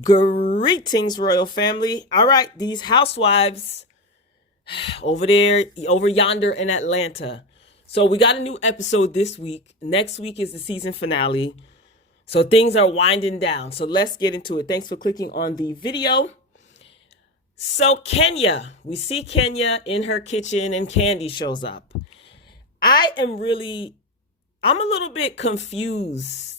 Greetings, royal family. All right, these housewives over yonder in Atlanta. So we got a new episode this week. Next week is the season finale. So things are winding down. So let's get into it. Thanks for clicking on the video. So Kenya, we see Kenya in her kitchen and Candy shows up. I'm a little bit confused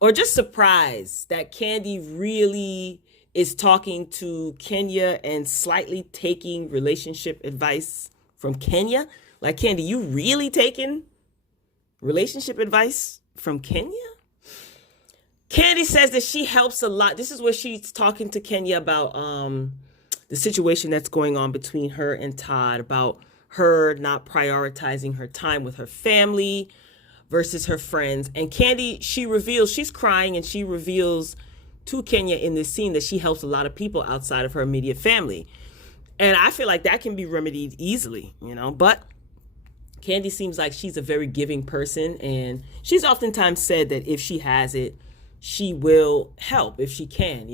or just surprised that Candy really is talking to Kenya and slightly taking relationship advice from Kenya. Like, Candy, you really taking relationship advice from Kenya? Candy says that she helps a lot. This is where she's talking to Kenya about the situation that's going on between her and Todd, about her not prioritizing her time with her family versus her friends. And Candy, she reveals, she's crying, and she reveals to Kenya in this scene that she helps a lot of people outside of her immediate family. And I feel like that can be remedied easily, but Candy seems like she's a very giving person, and she's oftentimes said that if she has it, she will help if she can,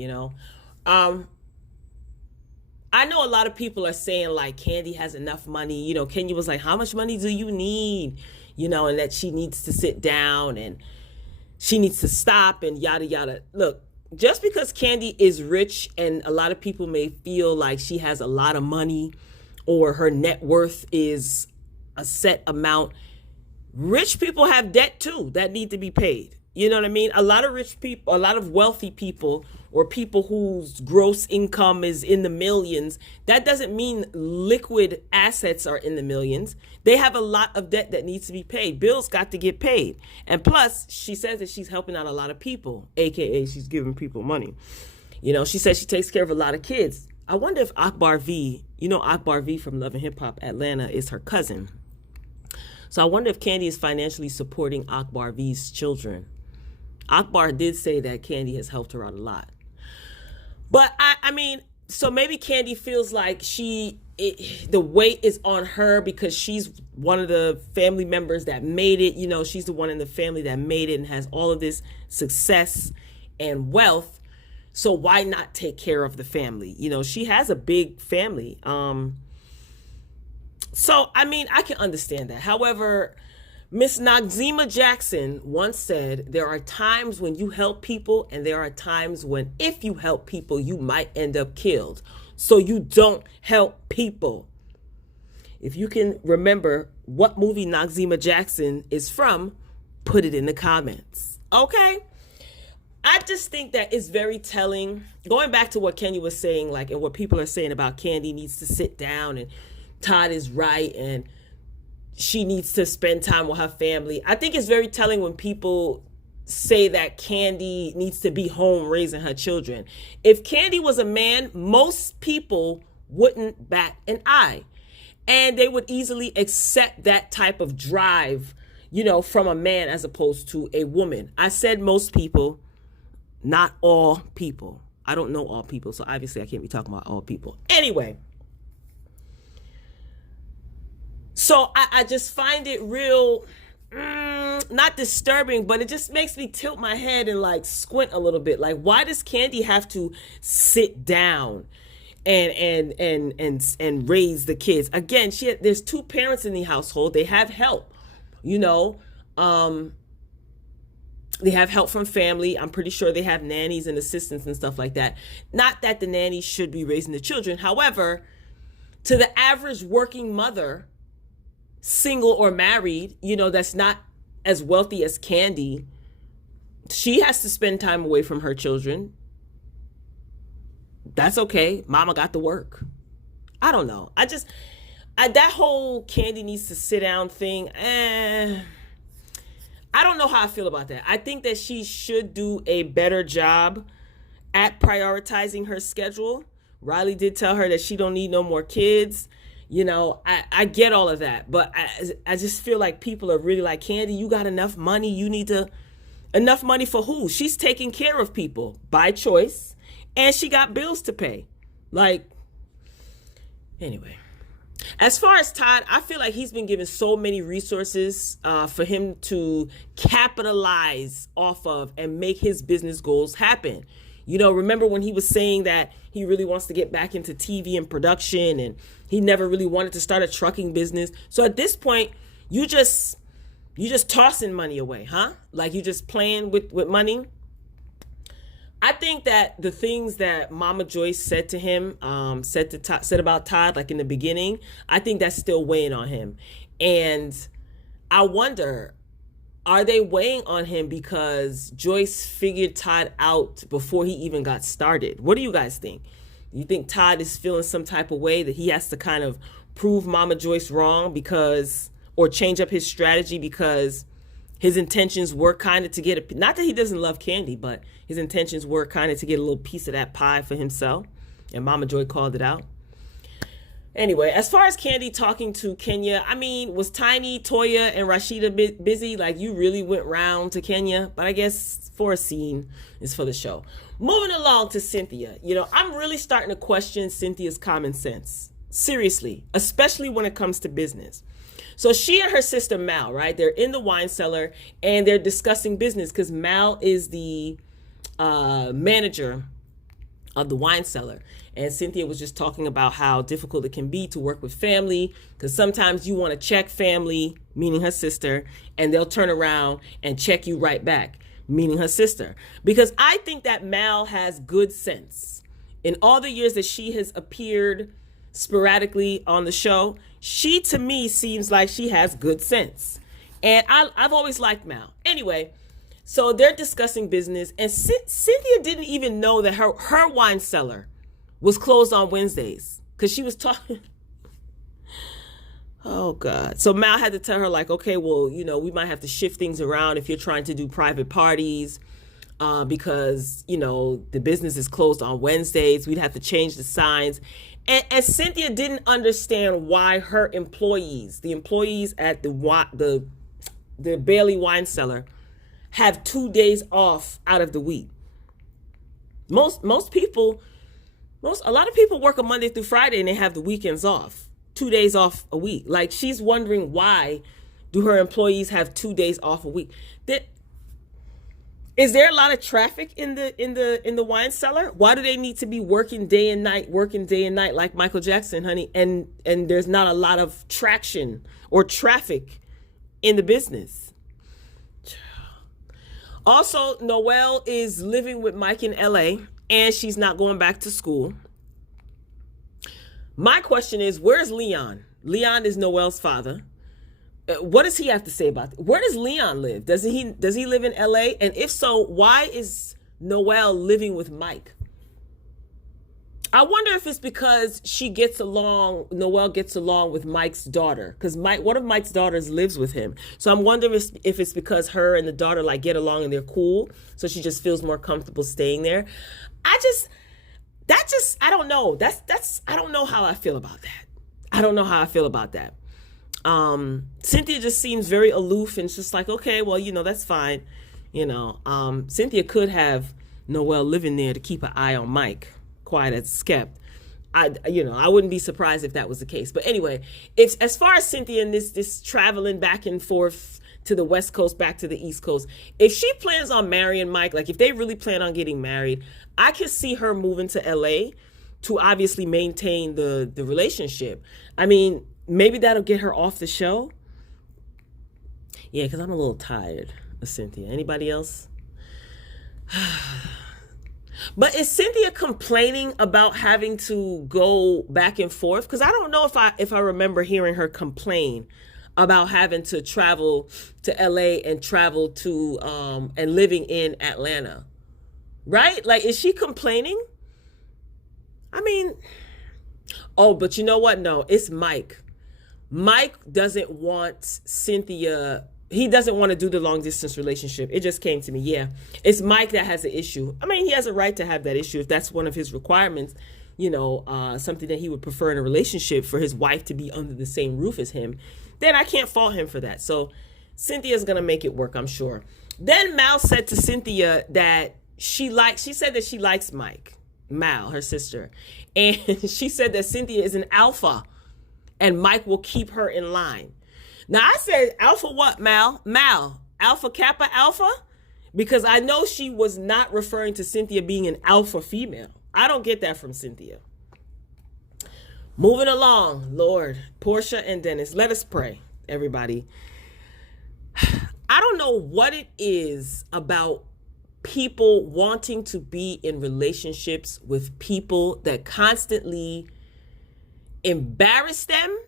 I know a lot of people are saying like Candy has enough money. Kenya was like, how much money do you need? And that she needs to sit down and she needs to stop and yada, yada. Look, just because Candy is rich and a lot of people may feel like she has a lot of money or her net worth is a set amount, rich people have debt too that need to be paid. You know what I mean? A lot of rich people, a lot of wealthy people, or people whose gross income is in the millions, that doesn't mean liquid assets are in the millions. They have a lot of debt that needs to be paid. Bills got to get paid. And plus, she says that she's helping out a lot of people, aka she's giving people money. She says she takes care of a lot of kids. I wonder if Akbar V, Akbar V from Love and Hip Hop Atlanta is her cousin. So I wonder if Candy is financially supporting Akbar V's children. Akbar did say that Candy has helped her out a lot. But I mean, so maybe Candy feels like the weight is on her because she's one of the family members that made it. She's the one in the family that made it and has all of this success and wealth. So why not take care of the family? She has a big family. So, I mean, I can understand that. However, Miss Noxzema Jackson once said, there are times when you help people and there are times when if you help people, you might end up killed. So you don't help people. If you can remember what movie Noxzema Jackson is from, put it in the comments. Okay? I just think that it's very telling. Going back to what Kenya was saying, like, and what people are saying about Candy needs to sit down and Todd is right and she needs to spend time with her family. I think it's very telling when people say that Candy needs to be home raising her children. If Candy was a man, most people wouldn't bat an eye. And they would easily accept that type of drive, from a man as opposed to a woman. I said most people, not all people. I don't know all people, so obviously I can't be talking about all people. Anyway. So I just find it real, not disturbing, but it just makes me tilt my head and like squint a little bit. Like, why does Candy have to sit down and raise the kids? Again, there's two parents in the household. They have help, they have help from family. I'm pretty sure they have nannies and assistants and stuff like that. Not that the nannies should be raising the children. However, to the average working mother, single or married, that's not as wealthy as Candy, she has to spend time away from her children. That's okay. Mama got to work. I don't know. That whole Candy needs to sit down thing, I don't know how I feel about that. I think that she should do a better job at prioritizing her schedule. Riley did tell her that she don't need no more kids. I get all of that, but I just feel like people are really like, Candy, you got enough money. You need enough money for who? She's taking care of people by choice and she got bills to pay. Like, anyway, As far as Todd, I feel like he's been given so many resources for him to capitalize off of and make his business goals happen. Remember when he was saying that he really wants to get back into TV and production, and he never really wanted to start a trucking business. So at this point, you just tossing money away, huh? Like you just playing with money. I think that the things that Mama Joyce said to him, said about Todd, like in the beginning, I think that's still weighing on him. And I wonder, are they weighing on him because Joyce figured Todd out before he even got started? What do you guys think? You think Todd is feeling some type of way that he has to kind of prove Mama Joyce wrong or change up his strategy because his intentions were kind of to get not that he doesn't love Candy, but his intentions were kind of to get a little piece of that pie for himself, and Mama Joy called it out. Anyway, as far as Candy talking to Kenya, I mean, was Tiny, Toya, and Rashida busy? Like, you really went round to Kenya? But I guess for a scene, it's for the show. Moving along to Cynthia. I'm really starting to question Cynthia's common sense. Seriously, especially when it comes to business. So she and her sister Mal, right? They're in the wine cellar and they're discussing business because Mal is the manager of the wine cellar. And Cynthia was just talking about how difficult it can be to work with family because sometimes you want to check family, meaning her sister, and they'll turn around and check you right back, meaning her sister. Because I think that Mal has good sense. In all the years that she has appeared sporadically on the show, she to me seems like she has good sense. And I've always liked Mal. Anyway, so they're discussing business, and Cynthia didn't even know that her wine cellar was closed on Wednesdays because she was talking. Oh God. So Mal had to tell her like, okay, well, we might have to shift things around if you're trying to do private parties because, the business is closed on Wednesdays. We'd have to change the signs. And Cynthia didn't understand why her employees, the employees at the Bailey wine cellar, have 2 days off out of the week. A lot of people work a Monday through Friday and they have the weekends off. 2 days off a week. Like, she's wondering why do her employees have 2 days off a week? Is there a lot of traffic in the wine cellar? Why do they need to be working day and night like Michael Jackson, honey? And there's not a lot of traction or traffic in the business. Also, Noelle is living with Mike in LA and she's not going back to school. My question is, where's Leon? Leon is Noelle's father. What does he have to say about it? Where does Leon live? Does he live in LA? And if so, why is Noelle living with Mike? I wonder if it's because Noelle gets along with Mike's daughter. Because one of Mike's daughters lives with him. So I'm wondering if it's because her and the daughter like get along and they're cool. So she just feels more comfortable staying there. I don't know. I don't know how I feel about that. Cynthia just seems very aloof and it's just like, okay, well, that's fine. Cynthia could have Noelle living there to keep an eye on Mike, quiet as it's kept. I wouldn't be surprised if that was the case. But anyway, it's as far as Cynthia and this traveling back and forth to the West Coast, back to the East Coast, if she plans on marrying Mike, like if they really plan on getting married, I could see her moving to LA to obviously maintain the relationship. I mean, maybe that'll get her off the show. Yeah, because I'm a little tired of Cynthia. Anybody else? But is Cynthia complaining about having to go back and forth? Because I don't know if I remember hearing her complain about having to travel to LA and travel to and living in Atlanta. Right? Like, is she complaining? I mean, oh, but you know what? No, it's Mike. Mike doesn't want Cynthia. He doesn't want to do the long distance relationship. It just came to me. Yeah, it's Mike that has the issue. I mean, he has a right to have that issue if that's one of his requirements, something that he would prefer in a relationship for his wife to be under the same roof as him. Then I can't fault him for that. So Cynthia's going to make it work, I'm sure. Then Mal said to Cynthia that she said that she likes Mike, Mal, her sister. And she said that Cynthia is an alpha and Mike will keep her in line. Now I said, alpha what, Mal? Mal, Alpha Kappa Alpha? Because I know she was not referring to Cynthia being an alpha female. I don't get that from Cynthia. Moving along, Lord, Portia and Dennis, let us pray, everybody. I don't know what it is about people wanting to be in relationships with people that constantly embarrass them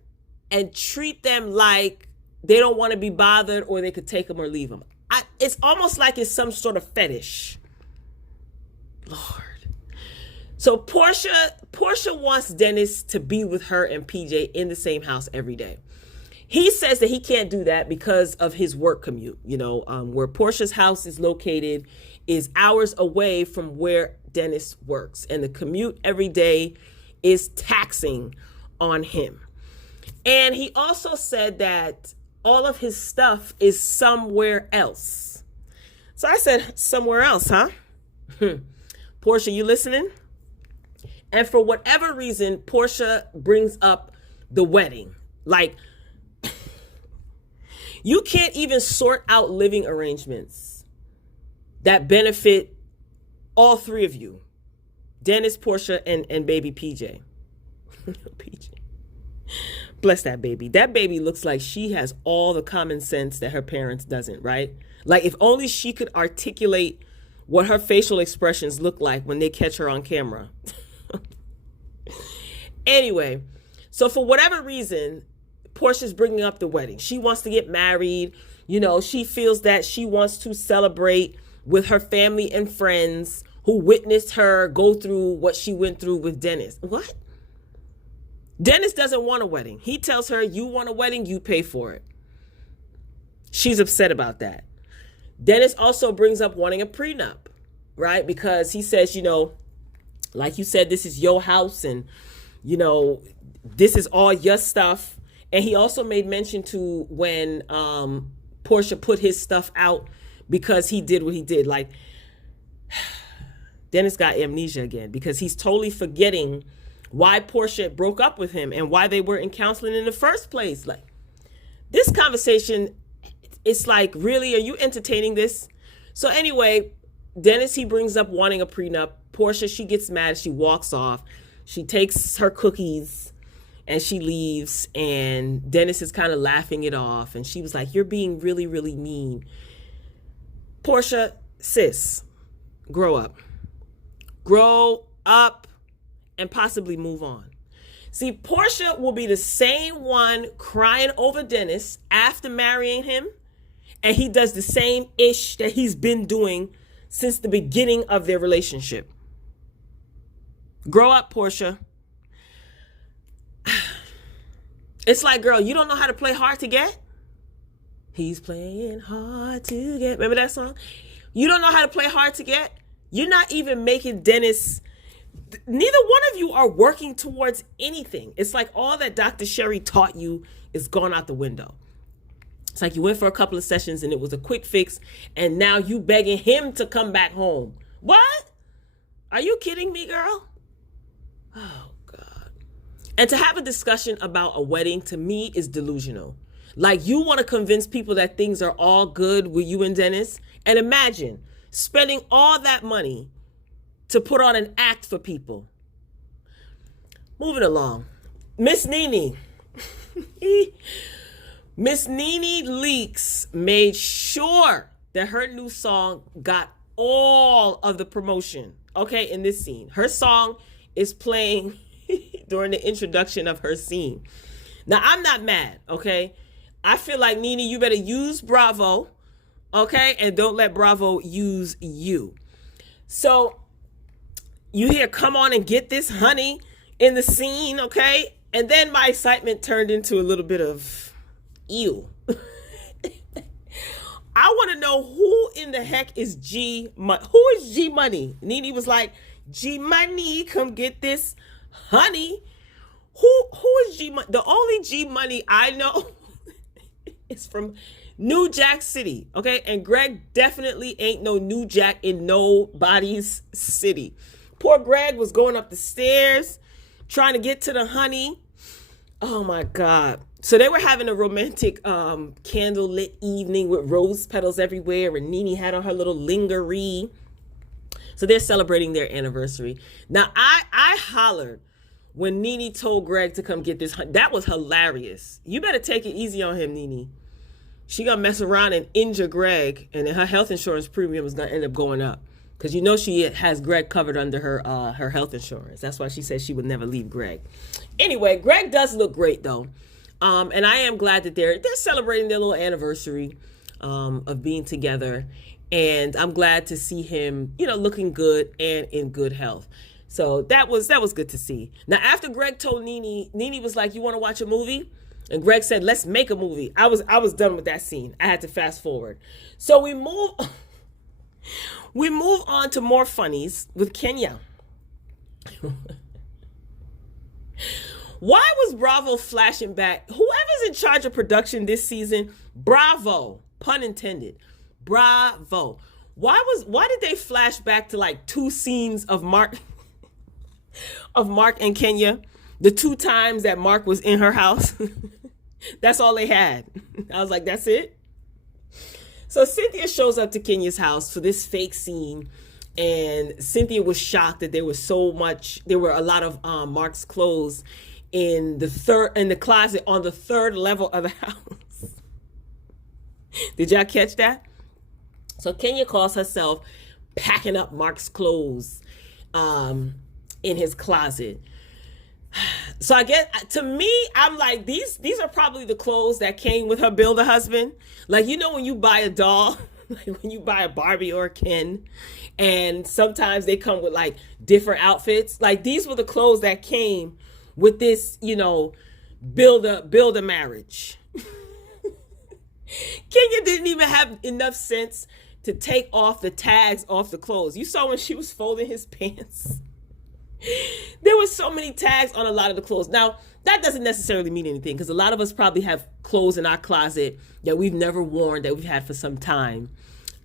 and treat them like they don't want to be bothered or they could take them or leave them. It's almost like it's some sort of fetish. Lord. So Portia wants Dennis to be with her and PJ in the same house every day. He says that he can't do that because of his work commute. Where Portia's house is located is hours away from where Dennis works. And the commute every day is taxing on him. And he also said that all of his stuff is somewhere else. So I said, somewhere else, huh? Portia, you listening? And for whatever reason, Portia brings up the wedding. Like, you can't even sort out living arrangements that benefit all three of you. Dennis, Portia, and baby PJ. PJ. Bless that baby. That baby looks like she has all the common sense that her parents doesn't, right? Like, if only she could articulate what her facial expressions look like when they catch her on camera. Anyway, so for whatever reason, Portia's bringing up the wedding. She wants to get married. She feels that she wants to celebrate with her family and friends who witnessed her go through what she went through with Dennis. What? Dennis doesn't want a wedding. He tells her, you want a wedding, you pay for it. She's upset about that. Dennis also brings up wanting a prenup, right? Because he says, like you said, this is your house and, this is all your stuff. And he also made mention to when Portia put his stuff out because he did what he did. Like, Dennis got amnesia again because he's totally forgetting why Portia broke up with him and why they were in counseling in the first place. Like, this conversation, it's like, really, are you entertaining this? So anyway, Dennis, he brings up wanting a prenup. Portia, she gets mad. She walks off. She takes her cookies and she leaves. And Dennis is kind of laughing it off. And she was like, you're being really, really mean. Portia, sis, grow up. Grow up and possibly move on. See, Portia will be the same one crying over Dennis after marrying him. And he does the same ish that he's been doing since the beginning of their relationship. Grow up, Portia. It's like, girl, you don't know how to play hard to get? He's playing hard to get. Remember that song? You don't know how to play hard to get? You're not even making Dennis. Neither one of you are working towards anything. It's like all that Dr. Sherry taught you is gone out the window. It's like you went for a couple of sessions and it was a quick fix, and now you begging him to come back home. What? Are you kidding me, girl? Oh, God. And to have a discussion about a wedding, to me, is delusional. Like, you want to convince people that things are all good with you and Dennis? And imagine spending all that money to put on an act for people. Moving along. Miss Nene. Miss Nene Leakes made sure that her new song got all of the promotion, okay, in this scene. Her song is playing during the introduction of her scene. Now, I'm not mad, okay? I feel like, Nene, you better use Bravo, okay? And don't let Bravo use you. So you hear, come on and get this honey in the scene, okay? And then my excitement turned into a little bit of ew. I want to know who in the heck is G Money. Who is G Money? Nene was like, G Money, come get this honey. Who is G Money? The only G Money I know is from New Jack City, okay? And Greg definitely ain't no New Jack in nobody's city. Poor Greg was going up the stairs trying to get to the honey. Oh my God. So they were having a romantic candlelit evening with rose petals everywhere, and Nene had on her little lingerie. So they're celebrating their anniversary. Now, I hollered when Nene told Greg to come get this. That was hilarious. You better take it easy on him, Nene. She gonna mess around and injure Greg, and then her health insurance premium is gonna end up going up. Because you know she has Greg covered under her health insurance. That's why she said she would never leave Greg. Anyway, Greg does look great though. And I am glad that they're celebrating their little anniversary of being together. And I'm glad to see him, looking good and in good health. So that was good to see. Now, after Greg told Nene was like, "You want to watch a movie?" And Greg said, "Let's make a movie." I was done with that scene. I had to fast forward. So we move on to more funnies with Kenya. Why was Bravo flashing back? Whoever's in charge of production this season, bravo, pun intended, bravo. Why did they flash back to like 2 scenes of Mark and Kenya? The 2 times that Mark was in her house. That's all they had. I was like, that's it? So Cynthia shows up to Kenya's house for this fake scene, and Cynthia was shocked that there was a lot of Mark's clothes in the closet on the 3rd level of the house. Did y'all catch that? So Kenya calls herself packing up Mark's clothes in his closet. So I guess, to me, I'm like, these are probably the clothes that came with her builder husband. Like, when you buy a doll, like when you buy a Barbie or a Ken, and sometimes they come with like different outfits. Like, these were the clothes that came with this, build a marriage. Kenya didn't even have enough sense to take off the tags off the clothes. You saw when she was folding his pants. There were so many tags on a lot of the clothes. Now, that doesn't necessarily mean anything, because a lot of us probably have clothes in our closet that we've never worn, that we've had for some time,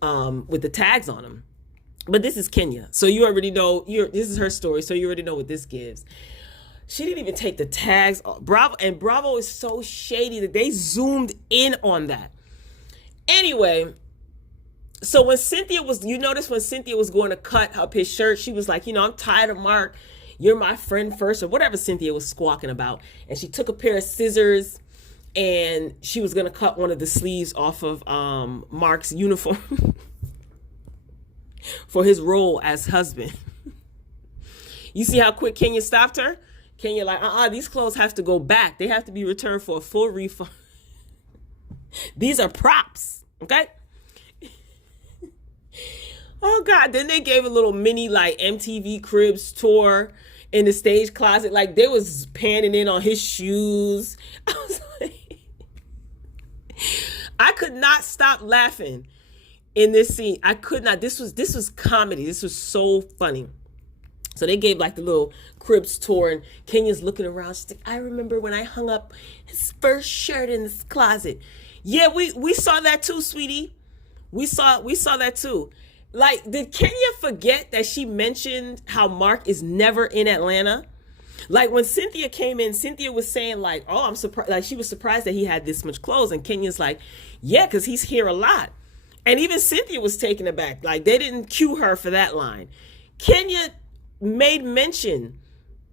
with the tags on them. But this is Kenya, so you already know. This is her story, so you already know what this gives. She didn't even take the tags off. Bravo is so shady that they zoomed in on that. Anyway, so when Cynthia was going to cut up his shirt, she was like, I'm tired of Mark. You're my friend first, or whatever Cynthia was squawking about. And she took a pair of scissors and she was going to cut one of the sleeves off of Mark's uniform for his role as husband. You see how quick Kenya stopped her? Kenya like, these clothes have to go back. They have to be returned for a full refund. These are props, okay? Oh God, then they gave a little mini like MTV Cribs tour in the stage closet. Like, they was panning in on his shoes. I was like, I could not stop laughing in this scene. I could not. This was comedy. This was so funny. So they gave like the little Cribs tour, and Kenya's looking around. She's like, I remember when I hung up his first shirt in this closet. Yeah, we saw that too, sweetie. We saw that too. Like, did Kenya forget that she mentioned how Mark is never in Atlanta? Like, when Cynthia came in, Cynthia was saying like, I'm surprised. Like, she was surprised that he had this much clothes. And Kenya's like, yeah, because he's here a lot. And even Cynthia was taken aback. Like, they didn't cue her for that line. Kenya made mention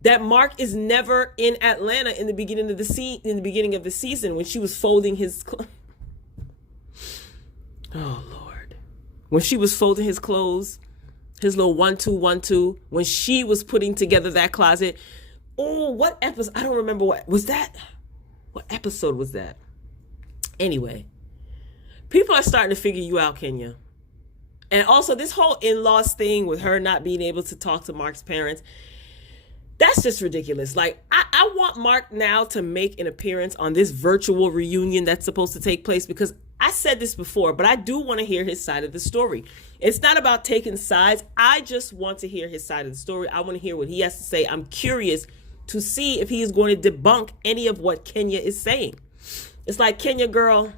that Mark is never in Atlanta in the beginning of the season when she was folding his clothes. Oh Lord. When she was folding his clothes, his little 1-2-1-2, when she was putting together that closet. Oh, what episode? I don't remember what was that. What episode was that? Anyway, people are starting to figure you out, Kenya. And also this whole in-laws thing with her not being able to talk to Mark's parents, that's just ridiculous. Like, I want Mark now to make an appearance on this virtual reunion that's supposed to take place, because I said this before, but I do want to hear his side of the story. It's not about taking sides. I just want to hear his side of the story. I want to hear what he has to say. I'm curious to see if he is going to debunk any of what Kenya is saying. It's like, Kenya, girl,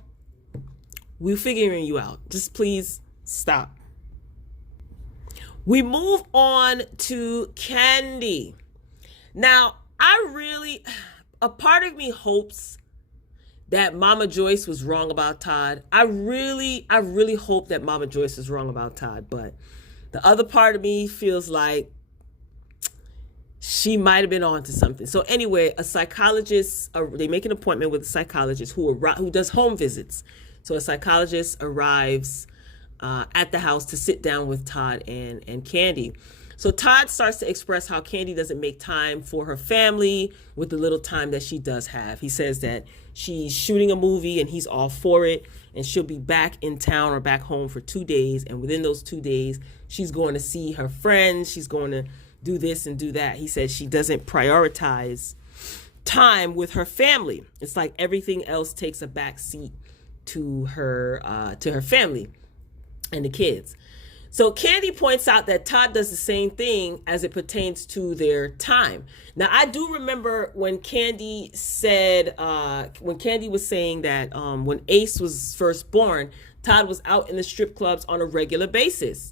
we're figuring you out. Just please stop. We move on to Candy. Now, a part of me hopes that Mama Joyce was wrong about Todd. I really hope that Mama Joyce is wrong about Todd, but the other part of me feels like she might have been on to something. So anyway, a psychologist, they make an appointment with a psychologist who does home visits. So a psychologist arrives at the house to sit down with Todd and Kandi. So Todd starts to express how Kandi doesn't make time for her family with the little time that she does have. He says that she's shooting a movie and he's all for it, and she'll be back in town or back home for 2 days. And within those 2 days, she's going to see her friends. She's going to do this and do that. He says she doesn't prioritize time with her family. It's like everything else takes a back seat to her family and the kids. So Kandi points out that Todd does the same thing as it pertains to their time. Now, I do remember when Kandi was saying that when Ace was first born, Todd was out in the strip clubs on a regular basis,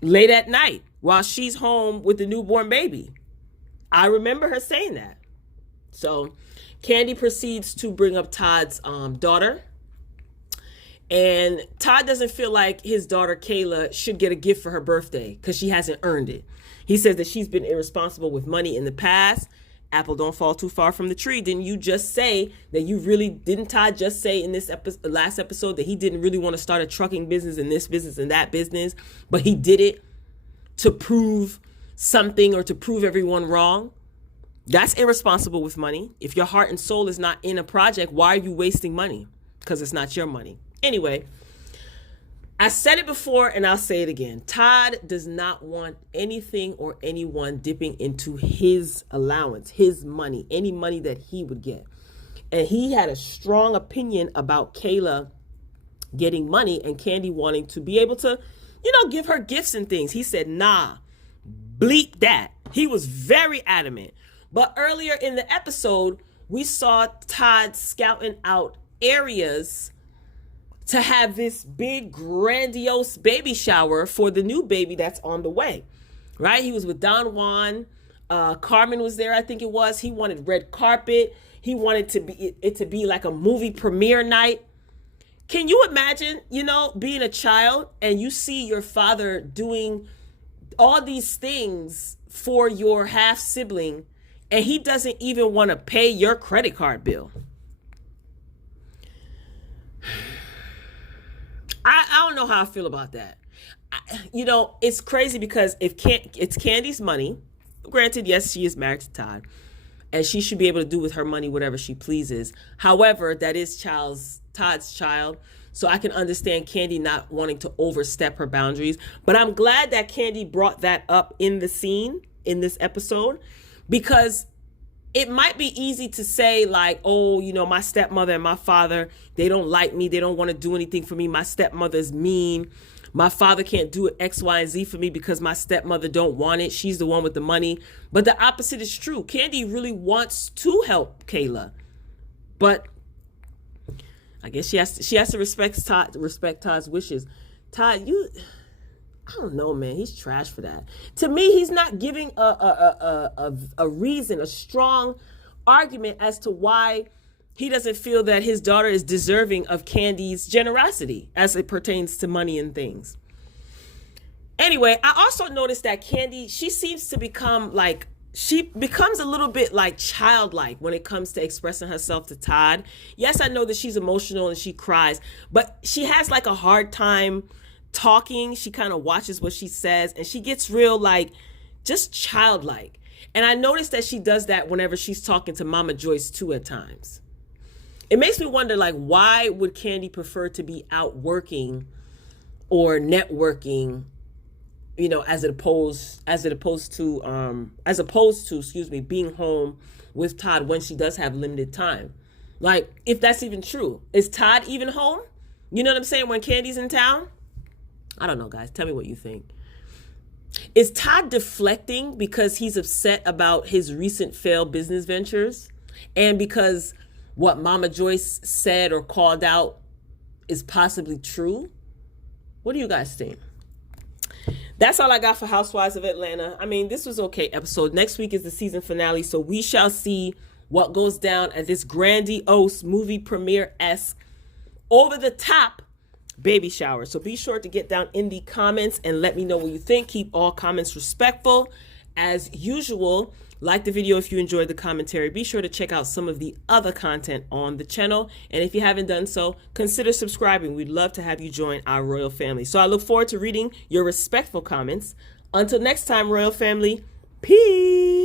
late at night, while she's home with the newborn baby. I remember her saying that. So Kandi proceeds to bring up Todd's daughter. And Todd doesn't feel like his daughter Kayla should get a gift for her birthday because she hasn't earned it. He says that she's been irresponsible with money in the past. Apple don't fall too far from the tree. Didn't you just say that didn't Todd just say in this last episode that he didn't really want to start a trucking business and this business and that business, but he did it to prove something or to prove everyone wrong? That's irresponsible with money. If your heart and soul is not in a project, why are you wasting money? Because it's not your money. Anyway, I said it before and I'll say it again. Todd does not want anything or anyone dipping into his allowance, his money, any money that he would get. And he had a strong opinion about Kayla getting money and Kandi wanting to be able to, give her gifts and things. He said, nah, bleep that. He was very adamant. But earlier in the episode, we saw Todd scouting out areas to have this big, grandiose baby shower for the new baby that's on the way, right? He was with Don Juan. Carmen was there, I think it was. He wanted red carpet. He wanted it to be like a movie premiere night. Can you imagine, being a child and you see your father doing all these things for your half sibling and he doesn't even want to pay your credit card bill? I don't know how I feel about that. It's crazy because it's Kandi's money. Granted, yes, she is married to Todd, and she should be able to do with her money whatever she pleases. However, that is Todd's child, so I can understand Kandi not wanting to overstep her boundaries. But I'm glad that Kandi brought that up in the scene in this episode, because it might be easy to say like, oh, my stepmother and my father, they don't like me. They don't want to do anything for me. My stepmother's mean. My father can't do X, Y, and Z for me because my stepmother don't want it. She's the one with the money. But the opposite is true. Kandi really wants to help Kayla, but I guess she has to respect Todd's wishes. Todd, I don't know, man. He's trash for that. To me, he's not giving a reason, a strong argument as to why he doesn't feel that his daughter is deserving of Kandi's generosity as it pertains to money and things. Anyway, I also noticed that Kandi, she seems to she becomes a little bit like childlike when it comes to expressing herself to Todd. Yes, I know that she's emotional and she cries, but she has like a hard time talking. She kind of watches what she says and she gets real just childlike. And I noticed that she does that whenever she's talking to Mama Joyce too at times. It makes me wonder why would Kandi prefer to be out working or networking, as opposed to being home with Todd when she does have limited time. If that's even true, is Todd even home? You know what I'm saying? When Kandi's in town? I don't know, guys. Tell me what you think. Is Todd deflecting because he's upset about his recent failed business ventures and because what Mama Joyce said or called out is possibly true? What do you guys think? That's all I got for Housewives of Atlanta. I mean, this was okay episode. Next week is the season finale, so we shall see what goes down at this grandiose movie premiere-esque, over the top baby shower. So be sure to get down in the comments and let me know what you think. Keep all comments respectful. As usual, like the video if you enjoyed the commentary. Be sure to check out some of the other content on the channel. And if you haven't done so, consider subscribing. We'd love to have you join our royal family. So I look forward to reading your respectful comments. Until next time, royal family, peace.